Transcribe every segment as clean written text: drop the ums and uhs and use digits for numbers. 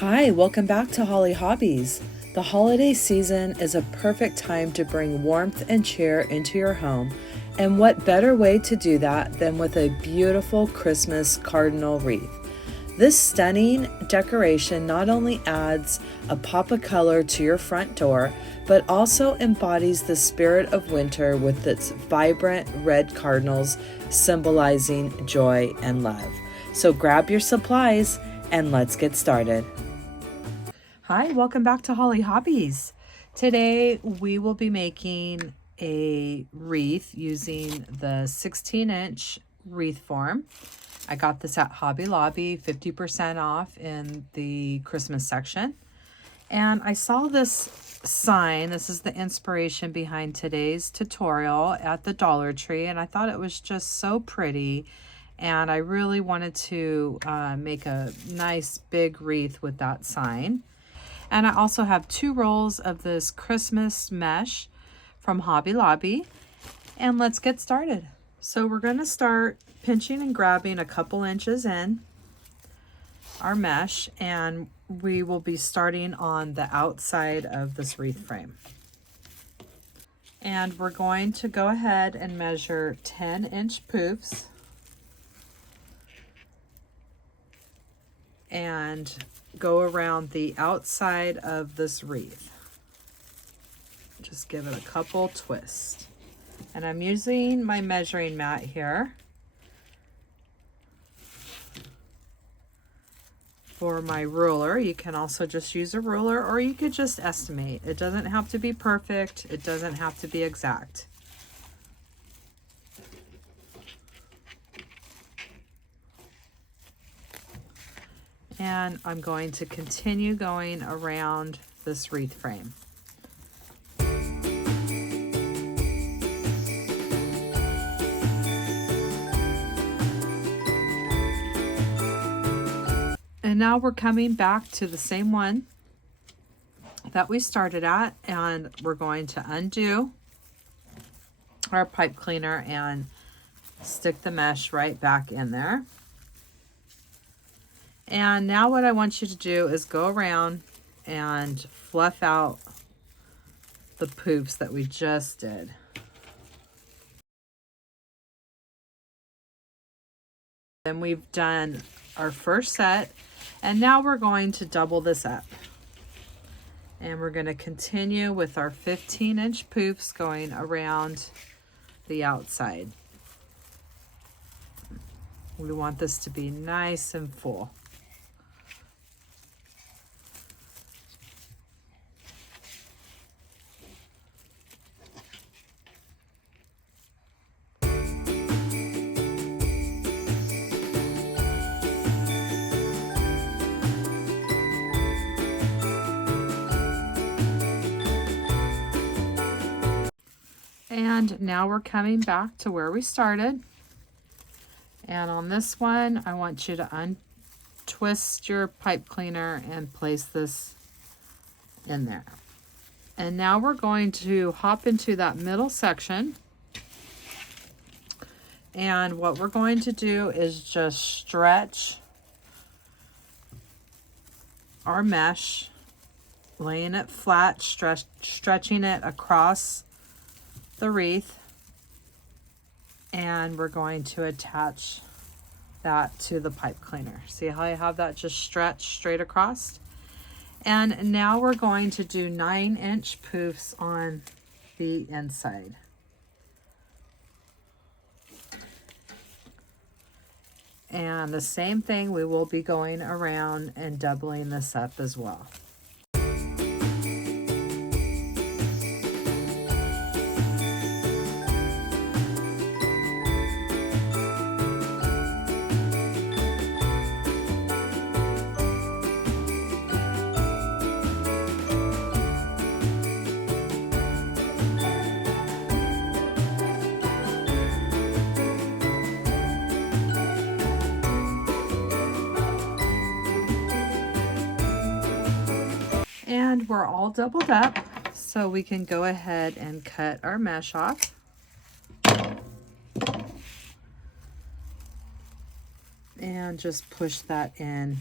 Hi, welcome back to Hollie Hobbies. The holiday season is a perfect time to bring warmth and cheer into your home, and what better way to do that than with a beautiful Christmas cardinal wreath. This stunning decoration not only adds a pop of color to your front door, but also embodies the spirit of winter with its vibrant red cardinals symbolizing joy and love. So grab your supplies and let's get started. Hi, welcome back to Hollie Hobbies. Today we will be making a wreath using the 16-inch wreath form. I got this at Hobby Lobby, 50% off in the Christmas section. And I saw this sign, this is the inspiration behind today's tutorial, at the Dollar Tree, and I thought it was just so pretty. And I really wanted to make a nice big wreath with that sign. And I also have 2 rolls of this Christmas mesh from Hobby Lobby. And let's get started. So we're going to start pinching and grabbing a couple inches in our mesh, and we will be starting on the outside of this wreath frame. And we're going to go ahead and measure 10-inch poofs and go around the outside of this wreath. Just give it a couple twists. And I'm using my measuring mat here for my ruler. You can also just use a ruler, or you could just estimate. It doesn't have to be perfect. It doesn't have to be exact. And I'm going to continue going around this wreath frame. And now we're coming back to the same one that we started at, and we're going to undo our pipe cleaner and stick the mesh right back in there. And now what I want you to do is go around and fluff out the poofs that we just did. Then we've done our first set, and now we're going to double this up. And we're going to continue with our 15-inch poofs going around the outside. We want this to be nice and full. And now we're coming back to where we started. And on this one, I want you to untwist your pipe cleaner and place this in there. And now we're going to hop into that middle section. And what we're going to do is just stretch our mesh, laying it flat, stretching it across the wreath, and we're going to attach that to the pipe cleaner. See how I have that just stretched straight across? And now we're going to do 9-inch poofs on the inside. And the same thing, we will be going around and doubling this up as well. And we're all doubled up, so we can go ahead and cut our mesh off. And just push that in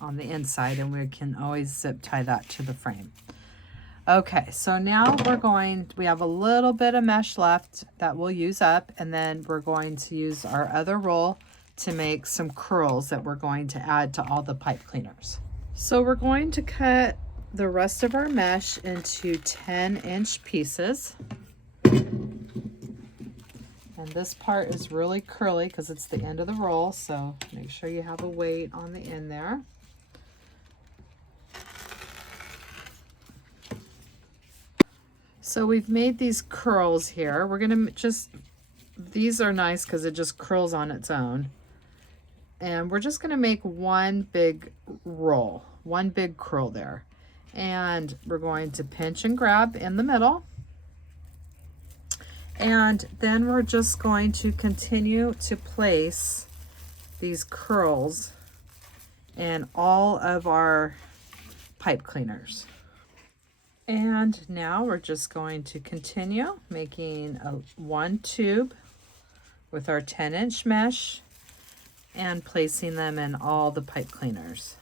on the inside, and we can always zip tie that to the frame. Okay, so now we have a little bit of mesh left that we'll use up, and then we're going to use our other roll to make some curls that we're going to add to all the pipe cleaners. So we're going to cut the rest of our mesh into 10-inch pieces. And this part is really curly because it's the end of the roll, so make sure you have a weight on the end there. So we've made these curls here. We're gonna these are nice because it just curls on its own. And we're just gonna make one big roll, one big curl there. And we're going to pinch and grab in the middle. And then we're just going to continue to place these curls in all of our pipe cleaners. And now we're just going to continue making one tube with our 10-inch mesh and placing them in all the pipe cleaners.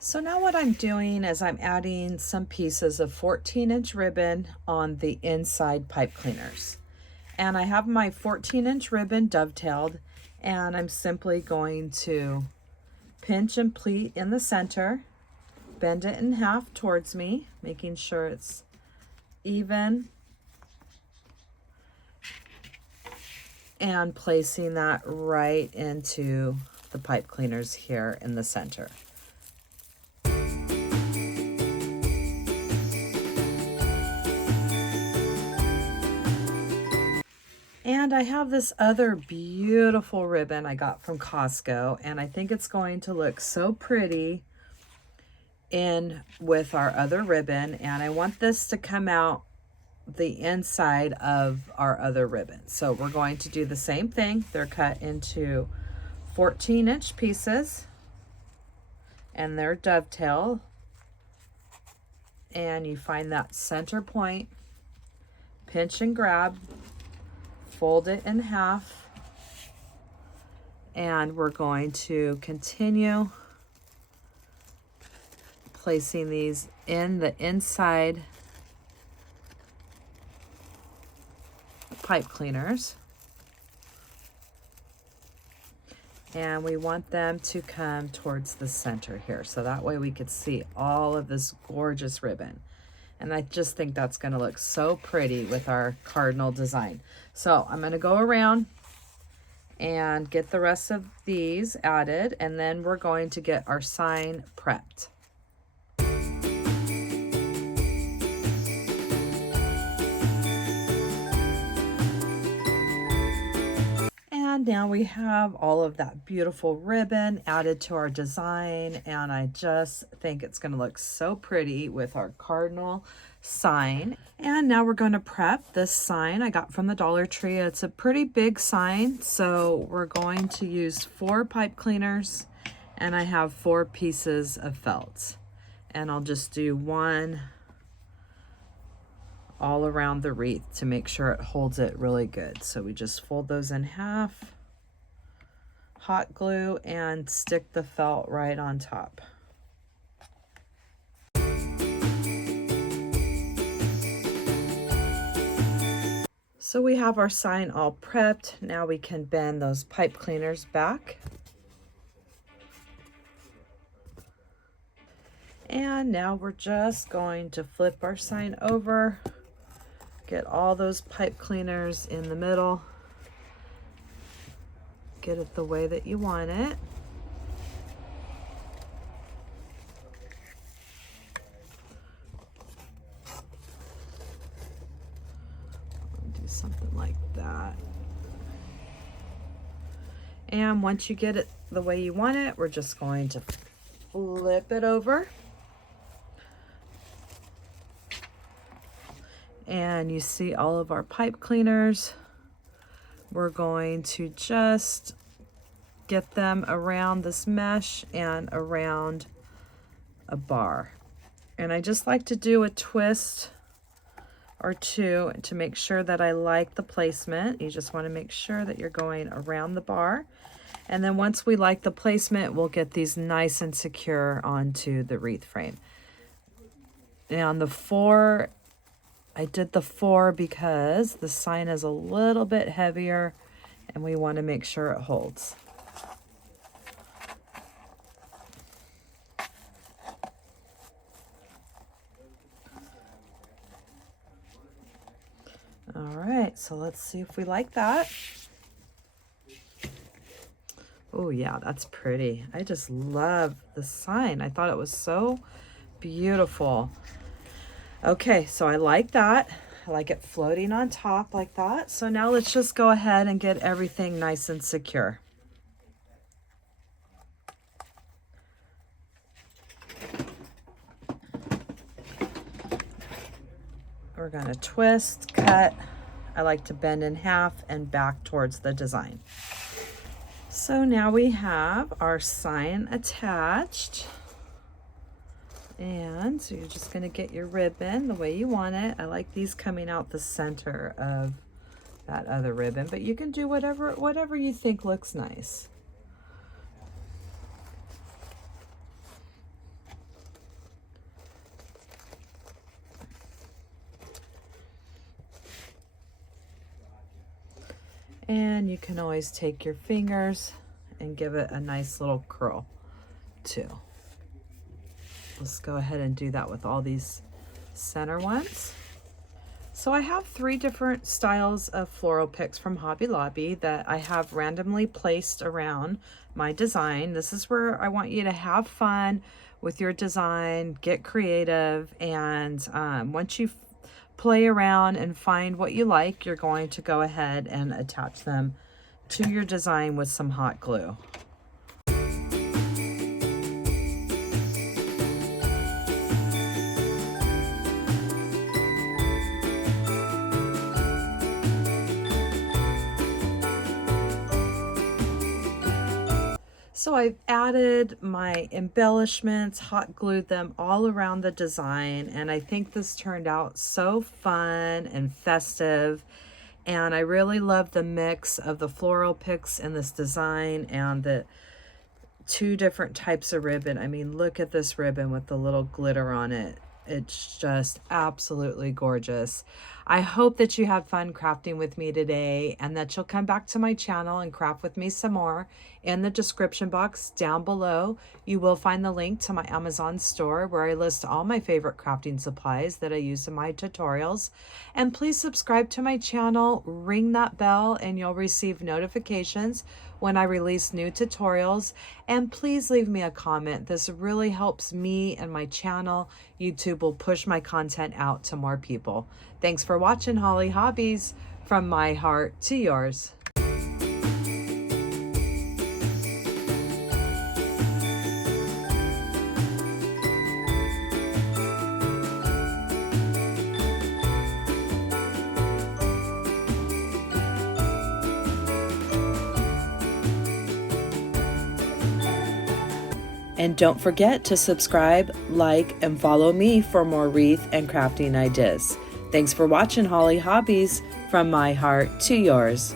So now what I'm doing is I'm adding some pieces of 14-inch ribbon on the inside pipe cleaners. And I have my 14-inch ribbon dovetailed, and I'm simply going to pinch and pleat in the center, bend it in half towards me, making sure it's even, and placing that right into the pipe cleaners here in the center. And I have this other beautiful ribbon I got from Costco, and I think it's going to look so pretty in with our other ribbon, and I want this to come out the inside of our other ribbon. So we're going to do the same thing. They're cut into 14-inch pieces, and they're dovetail, and you find that center point, pinch and grab, fold it in half, and we're going to continue placing these in the inside pipe cleaners. And we want them to come towards the center here, so that way we could see all of this gorgeous ribbon. And I just think that's going to look so pretty with our cardinal design. So I'm going to go around and get the rest of these added, and then we're going to get our sign prepped. And now we have all of that beautiful ribbon added to our design, and I just think it's going to look so pretty with our cardinal sign. And now we're going to prep this sign I got from the Dollar Tree. It's a pretty big sign, so we're going to use 4 pipe cleaners, and I have 4 pieces of felt, and I'll just do one all around the wreath to make sure it holds it really good. So we just fold those in half, hot glue, and stick the felt right on top. So we have our sign all prepped. Now we can bend those pipe cleaners back. And now we're just going to flip our sign over, get all those pipe cleaners in the middle, get it the way that you want it. Do something like that. And once you get it the way you want it, we're just going to flip it over. And you see all of our pipe cleaners. We're going to just get them around this mesh and around a bar. And I just like to do a twist or two to make sure that I like the placement. You just want to make sure that you're going around the bar. And then once we like the placement, we'll get these nice and secure onto the wreath frame. Now on the 4, I did the 4 because the sign is a little bit heavier and we want to make sure it holds. All right, so let's see if we like that. Oh yeah, that's pretty. I just love the sign. I thought it was so beautiful. Okay, so I like that. I like it floating on top like that. So now let's just go ahead and get everything nice and secure. We're gonna twist, cut. I like to bend in half and back towards the design. So now we have our sign attached. And so you're just gonna get your ribbon the way you want it. I like these coming out the center of that other ribbon, but you can do whatever you think looks nice. And you can always take your fingers and give it a nice little curl too. Let's go ahead and do that with all these center ones. So I have 3 different styles of floral picks from Hobby Lobby that I have randomly placed around my design. This is where I want you to have fun with your design, get creative, and once you play around and find what you like, you're going to go ahead and attach them to your design with some hot glue. So I've added my embellishments, hot glued them all around the design, and I think this turned out so fun and festive. And I really love the mix of the floral picks in this design and the 2 different types of ribbon. I mean, look at this ribbon with the little glitter on it. It's just absolutely gorgeous. I hope that you had fun crafting with me today and that you'll come back to my channel and craft with me some more. In the description box down below, you will find the link to my Amazon store where I list all my favorite crafting supplies that I use in my tutorials. And please subscribe to my channel, ring that bell, and you'll receive notifications when I release new tutorials. And please leave me a comment. This really helps me and my channel. YouTube will push my content out to more people. Thanks for watching Hollie Hobbies, from my heart to yours. And don't forget to subscribe, like, and follow me for more wreath and crafting ideas. Thanks for watching Hollie Hobbies, from my heart to yours.